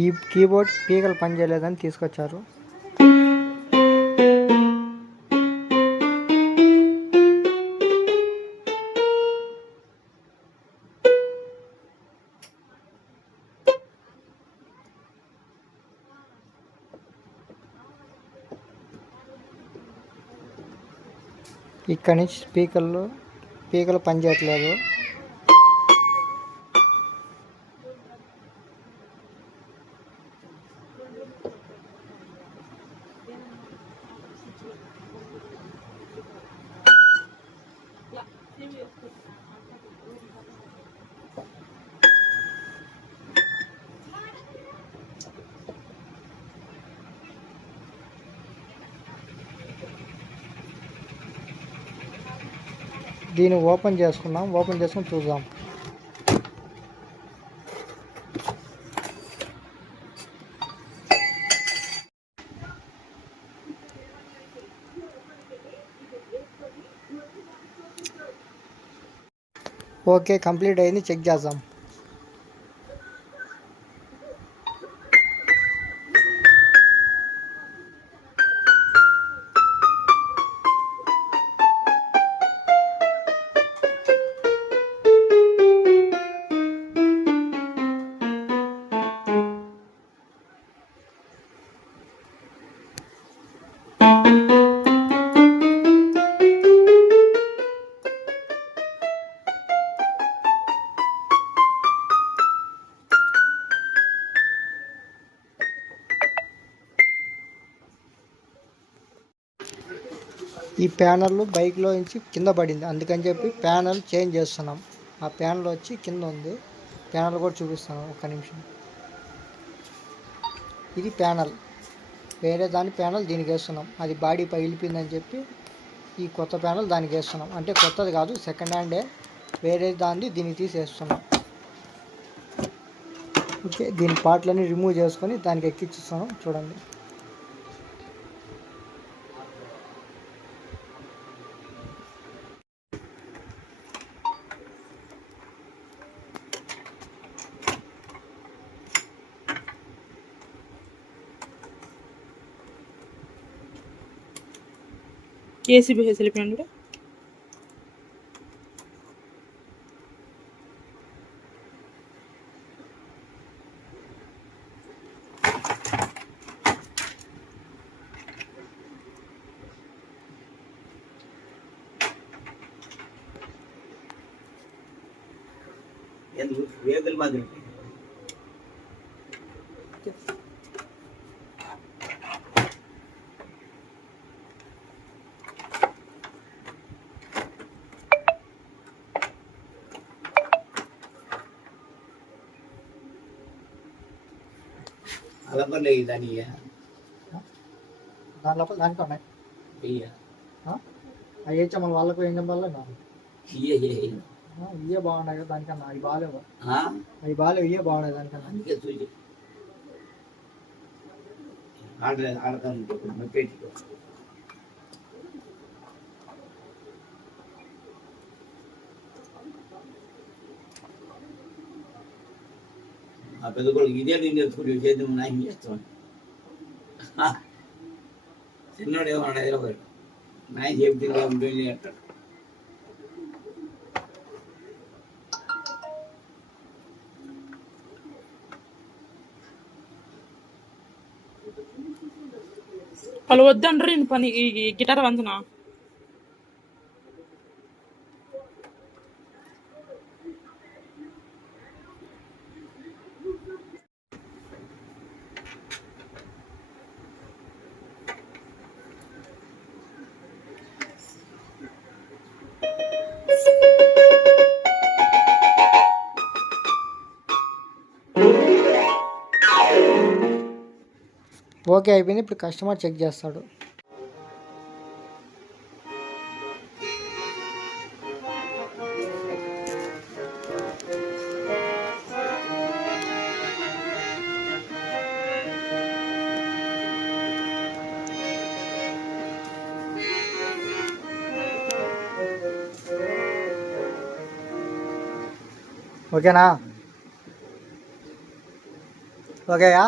ఈ కీబోర్డ్ పీకలు పనిచేయలేదని తీసుకొచ్చారు. ఇక్కడి నుంచి పీకలు పనిచేయట్లేదు. దీన్ని ఓపెన్ చేసుకుని చూద్దాం. ఓకే, కంప్లీట్ అయింది. చెక్ చేద్దాం. ఈ ప్యానల్ బైక్లో నుంచి కింద పడింది, అందుకని చెప్పి ప్యానల్ చేంజ్ చేస్తున్నాం. ఆ ప్యానల్ వచ్చి కింద ఉంది. ప్యానల్ కూడా చూపిస్తాను, ఒక్క నిమిషం. ఇది ప్యానల్, వేరే దాని ప్యానల్ దీనికి వేస్తున్నాం. అది బాడీ పగిలిపోయిందని చెప్పి ఈ కొత్త ప్యానల్ దానికి వేస్తున్నాం. అంటే కొత్తది కాదు, సెకండ్ హ్యాండే, వేరే దాన్ని దీనికి తీసేస్తున్నాం. ఓకే, దీని పార్ట్లన్నీ రిమూవ్ చేసుకొని దానికి ఎక్కించుస్తున్నాం. చూడండి. ఏసీబీ వెళ్ళిపోయాడు. వేదల మాదిరి అలపలే దాని దాని లోపల దానికి ఉన్నాయి. అవి వేచ్చా మన వాళ్ళకు ఏం చెప్పాలి. ఇవే బాగున్నాయి కదా దానికన్నా. అవి బాగాలేవు, ఇవే బాగున్నాయి దానికన్నా. ఆ పెద్ద కొడుకు ఇదే నేను ఎత్తుకుంటే చేద్దాం, నాయన చేస్తాను. చిన్నోడు ఏమన్నా హైదరాబాద్ నాయన చెప్తే ఉంటుంది అంటాడు. వాళ్ళు వద్దండ్రీ పని ఈ గిటార్ వంతునా. ఓకే, అయిపోయింది. ఇప్పుడు కస్టమర్ చెక్ చేస్తాడు. ఓకేనా? ఓకేయా